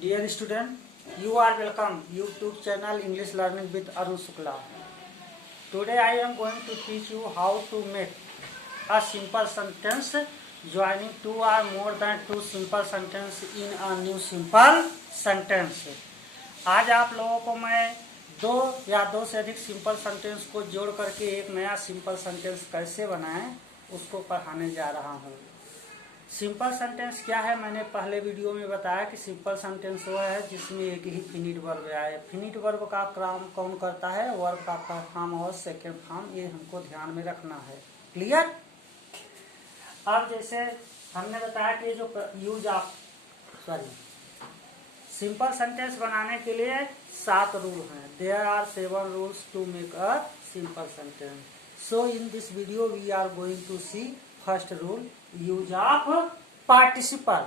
Dear student, you are welcome YouTube channel English Learning with Arun Shukla. Today I am going to teach you how to make a simple sentence joining two or more than two simple sentence in a new simple sentence. आज आप लोगों को मैं दो या दो से अधिक सिंपल सेंटेंस को जोड़ करके एक नया सिंपल सेंटेंस कैसे बनाएं उसको पढ़ाने जा रहा हूँ। सिंपल सेंटेंस क्या है, मैंने पहले वीडियो में बताया कि सिंपल सेंटेंस वो है जिसमें एक ही फिनिट वर्ब आए। फिनिट वर्ब का काम कौन करता है? वर्ब का फर्स्ट फॉर्म और सेकंड फॉर्म, ये हमको ध्यान में रखना है। क्लियर? अब जैसे हमने बताया कि जो यूज ऑफ सिंपल सेंटेंस बनाने के लिए 7 रूल हैं। There are 7 rules to make a simple sentence. So in this video we are going to see first rule, use of participle.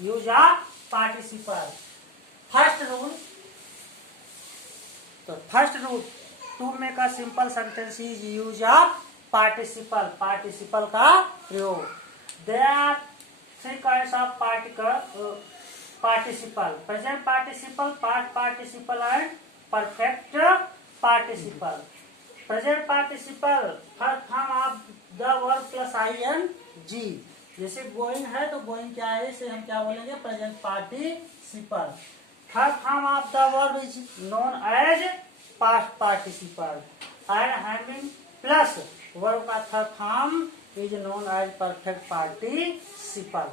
Use of participle. First rule to make a simple sentence is use of participle. Participle का प्रयोग। There are 3 kinds of participle: present participle, past participle and perfect participle. Present participle first form of the verb plus ing। जैसे going है तो going क्या है, इसे हम क्या बोलेंगे? Present participle. Third form of the verb is known as past participle. And having plus verb का third form is known as perfect participle.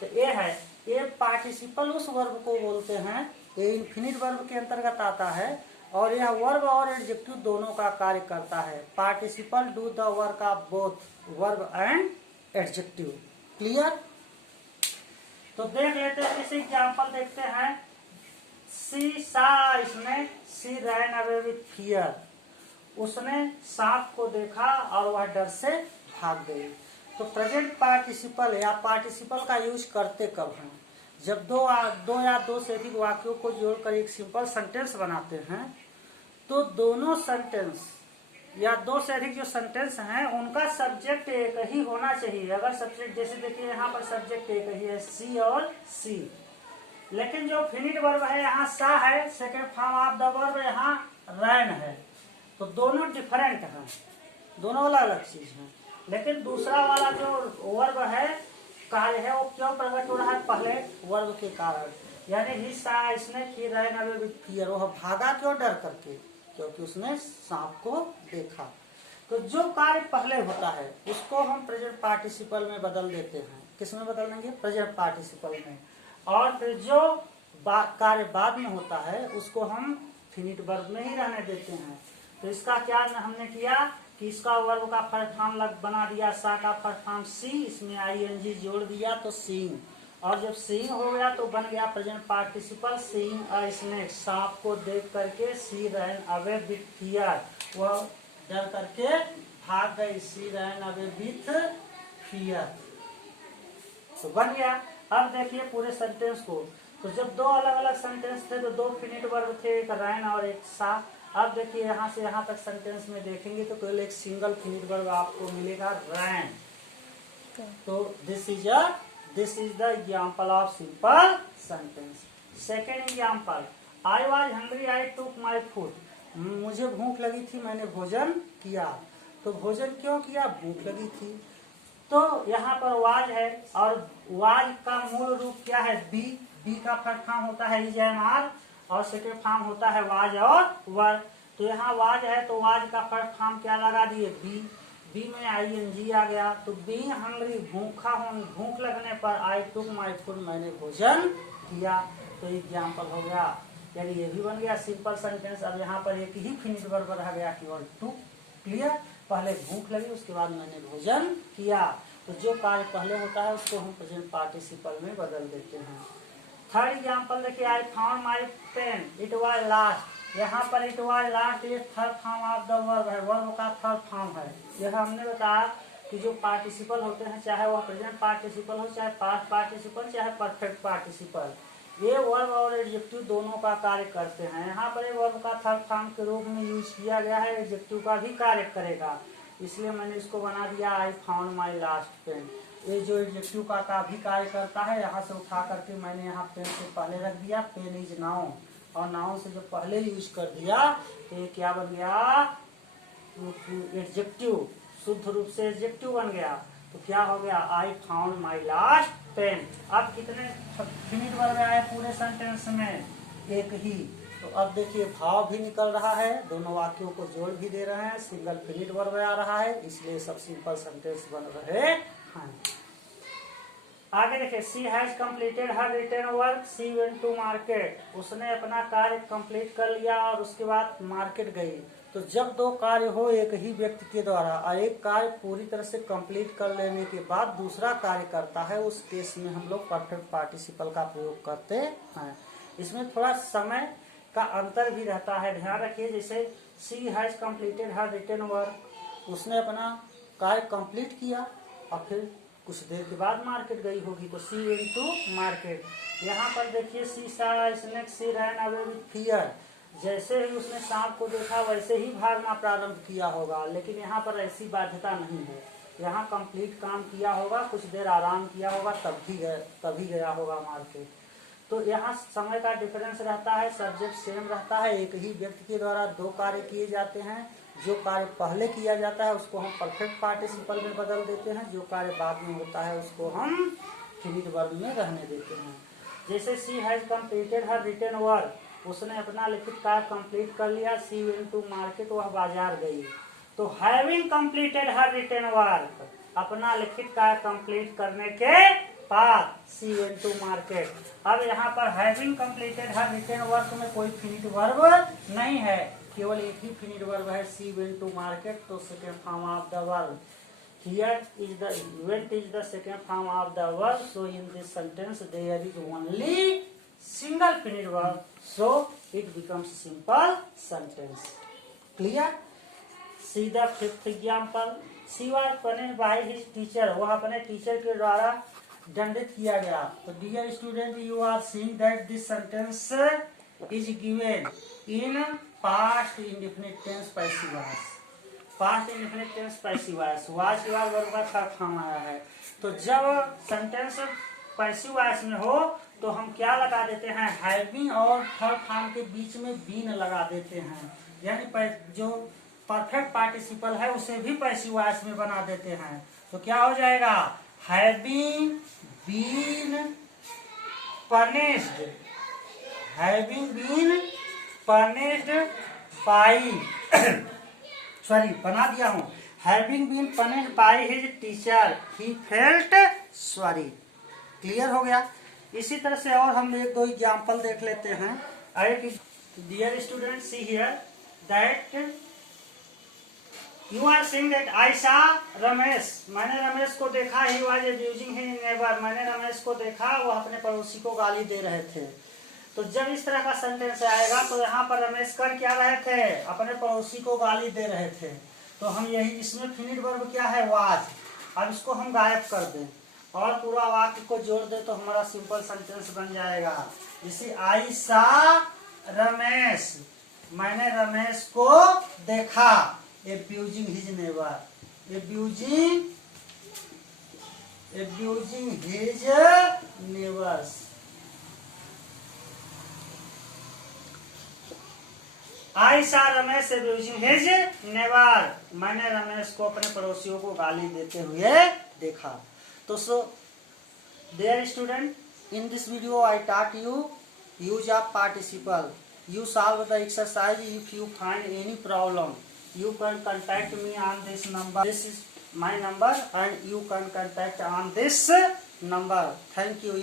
तो ये है, ये पार्टिसिपल उस वर्ब को बोलते हैं, ये इन्फिनिट वर्ब के अंतर्गत आता है और यह वर्ब और एडजेक्टिव दोनों का कार्य करता है। Participle do the work of both verb and adjective. Clear? तो देख लेते हैं, इस एग्जांपल देखते हैं। सी सा, इसने सी रैन अवे विथ फियर, उसने सांप को देखा और वह डर से भाग गई। तो प्रेजेंट पार्टिसिपल या पार्टिसिपल का यूज करते कब हैं? जब दो या दो से अधिक वाक्यों को जोड़कर एक सिंपल सेंटेंस बनाते हैं तो दोनों सेंटेंस या दो से अधिक जो सेंटेंस हैं उनका सब्जेक्ट एक ही होना चाहिए। अगर सब्जेक्ट, जैसे देखिए यहाँ पर सब्जेक्ट एक ही है, सी और सी, लेकिन जो फिनिट वर्ब है यहाँ सा है, second form of the verb यहाँ रैन है, तो दोनों डिफरेंट हैं, दोनों अलग अलग चीज हैं। लेकिन दूसरा वाला जो वर्ब है, कार्य है, वो क्यों प्रकट हो रहा है? पहले वर्ब के कारण। यानी ही सा, इसने की रैन अवे विथ फियर, वह भागा क्यों? डर करके, क्योंकि उसने सांप को देखा। तो जो कार्य पहले होता है उसको हम प्रेजेंट पार्टिसिपल में बदल देते हैं। किस में बदल देंगे? प्रेजेंट पार्टिसिपल में। और फिर जो कार्य बाद में होता है उसको हम फिनिट वर्ब में ही रहने देते हैं। तो इसका क्या हमने किया कि इसका वर्ब का फर्स्ट फॉर्म बना दिया, सा का फर्स्ट फॉर्म सी, इसमें ing जोड़ दिया तो सीइंग। और जब सीइंग हो गया तो बन गया present participle seeing a snake, सांप को देख करके सी रैन अवे विथ फियर, वह डर करके भाग गई, सी रैन अवे विथ फियर। तो बन गया। अब देखिए पूरे सेंटेंस को। तो जब दो अलग अलग सेंटेंस थे तो 2 फिनिट वर्ब थे, एक रैन और एक सा। अब देखिए यहाँ से यहाँ तक सेंटेंस में देखेंगे तो केवल एक सिंगल फिनिट वर्ब आपको मिलेगा, रैन। तो this is the example of simple sentence. Second example, I was hungry I took my food. मुझे भूख लगी थी, मैंने भोजन किया। तो भोजन क्यों किया? भूख लगी थी। तो यहाँ पर वाज है और वाज का मूल रूप क्या है? बी का फर्स्ट फॉर्म होता है इज एंड आर और सेकेंड फॉर्म होता है वाज और वर। तो यहाँ वाज है तो वाज का फर्स्ट फॉर्म क्या लगा दिए? बी में ing आ गया। तो बीइंग हंग्री, भूखा हूँ, भूख लगने पर आई टुक माय फूड, मैंने भोजन किया। तो एग्जाम्पल हो गया, यानी ये भी बन गया सिंपल सेंटेंस। अब यहाँ पर एक ही फिनिट वर्ब रह गया केवल टू। क्लियर? पहले भूख लगी, उसके बाद मैंने भोजन किया। तो जो कार्य पहले होता है उसको हम प्रेजेंट पार्टिसिपल में बदल देते हैं। थर्ड एग्जाम्पल देखिए, I found my pen, it was last. यहाँ पर इट वाज लास्ट, ये third form of the verb है, वर्ब का थर्ड फॉर्म है। यह हमने बताया कि जो पार्टिसिपल होते हैं, चाहे वह प्रेजेंट पार्टिसिपल हो, चाहे पास्ट पार्टिसिपल, चाहे परफेक्ट पार्टिसिपल, ये वर्ब और एडजेक्टिव दोनों का कार्य करते हैं। यहाँ पर वर्ब का थर्ड फॉर्म के रूप में यूज किया गया है, एडजेक्टिव का भी कार्य करेगा, इसलिए मैंने इसको बना दिया I found my last pen. ये जो एडजेक्टिव का भी कार्य करता है, यहाँ से उठा करके मैंने यहाँ पेन से पहले रख दिया, पेन इज नाउन, और नाउन से जब पहले यूज कर दिया तो ये क्या बन गया, एडजेक्टिव, शुद्ध रूप से एडजेक्टिव बन गया। तो क्या हो गया, I found my last pen. अब कितने फिनिट वर्ब आए पूरे सेंटेंस में, एक ही। तो अब देखिए भाव भी निकल रहा है, दोनों वाक्यों को जोड़ भी दे रहे हैं, सिंगल फिनिट वर्ब आ रहा है, इसलिए सब सिंपल सेंटेंस बन रहे हैं। आगे देखिए, she has completed her written work, she went to market. उसने अपना कार्य कंप्लीट कर लिया और उसके बाद मार्केट गई। तो जब दो कार्य हो एक ही व्यक्ति के द्वारा और एक कार्य पूरी तरह से कंप्लीट कर लेने के बाद दूसरा कार्य करता है, उस केस में हम लोग परफेक्ट पार्टिसिपल का प्रयोग करते हैं। इसमें थोड़ा समय का अंतर भी रहता है, ध्यान रखिए। जैसे she has completed her written work, उसने अपना कार्य कंप्लीट किया और फिर कुछ देर के बाद मार्केट गई होगी, तो सी वेंट टू मार्केट। यहाँ पर देखिए, she saw snake, she ran away with fear. जैसे ही उसने सांप को देखा वैसे ही भागना प्रारंभ किया होगा, लेकिन यहाँ पर ऐसी बाध्यता नहीं है। यहाँ कंप्लीट काम किया होगा, कुछ देर आराम किया होगा, तभी गया होगा मार्केट। तो यहाँ समय का डिफरेंस रहता है, सब्जेक्ट सेम रहता है, एक ही व्यक्ति के द्वारा दो कार्य किए जाते हैं। जो कार्य पहले किया जाता है उसको हम परफेक्ट पार्टिसिपल में बदल देते हैं, जो कार्य बाद में होता है उसको हम फिनिट वर्ब में रहने देते हैं। जैसे she has completed her written work, उसने अपना लिखित कार्य कंप्लीट कर लिया, सी वेंट टू मार्केट, वह बाजार गई। तो having completed her written work, अपना लिखित कार्य कंप्लीट करने के बाद सी वेंट टू मार्केट। अब यहाँ पर having completed her written work में कोई फिनिट वर्ब नहीं है, केवल एक ही फिनिट वर्ब है, सी वेंट टू मार्केट। तो second form of the verb, here is the went is the second form of the verb, so in this sentence there is only single finite verb, so it becomes simple sentence. Clear? See the fifth example. She was punished by his teacher. वह अपने teacher के द्वारा दंडित किया गया। तो dear student, you are seeing that this sentence is given in past indefinite tense passive voice. Past indefinite tense passive voice, was के बाद वर्ब का थर्ड फॉर्म आया है। तो जब सेंटेंस पैसिव वॉइस में हो तो हम क्या लगा देते हैं, हैविंग और थर्ड फॉर्म के बीच में बीन लगा देते हैं, यानी जो परफेक्ट पार्टिसिपल है उसे भी पैसिव वॉइस में बना देते हैं। तो क्या हो जाएगा, having been punished, having been punished by sorry बना दिया हूं, having been punished by his teacher he felt sorry. Clear हो गया। इसी तरह से और हम एक दो एग्जाम्पल देख लेते हैं। Dear student, see here that you are seeing that I saw Ramesh, मैंने रमेश को देखा, he was abusing his neighbour, मैंने रमेश को देखा वो अपने पड़ोसी को गाली दे रहे थे। तो जब इस तरह का सेंटेंस आएगा तो यहाँ पर रमेश कर क्या रहे थे, अपने पड़ोसी को गाली दे रहे थे। तो हम यही, इसमें फिनिट वर्ब क्या है, वाज। अब इसको हम गायब कर दें और पूरा वाक्य को जोड़ दे तो हमारा सिंपल सेंटेंस बन जाएगा। जैसे आई सॉ रमेश, मैंने रमेश को देखा, abusing his neighbour, abusing his neighbours. आई saw Ramesh abusing his neighbour, मैंने रमेश को अपने पड़ोसियों को गाली देते हुए देखा। तो so dear student, in this video I taught you use of participle. You solve the exercise. If you find any problem, you can contact me on this number. This is my number and you can contact on this number. Thank you.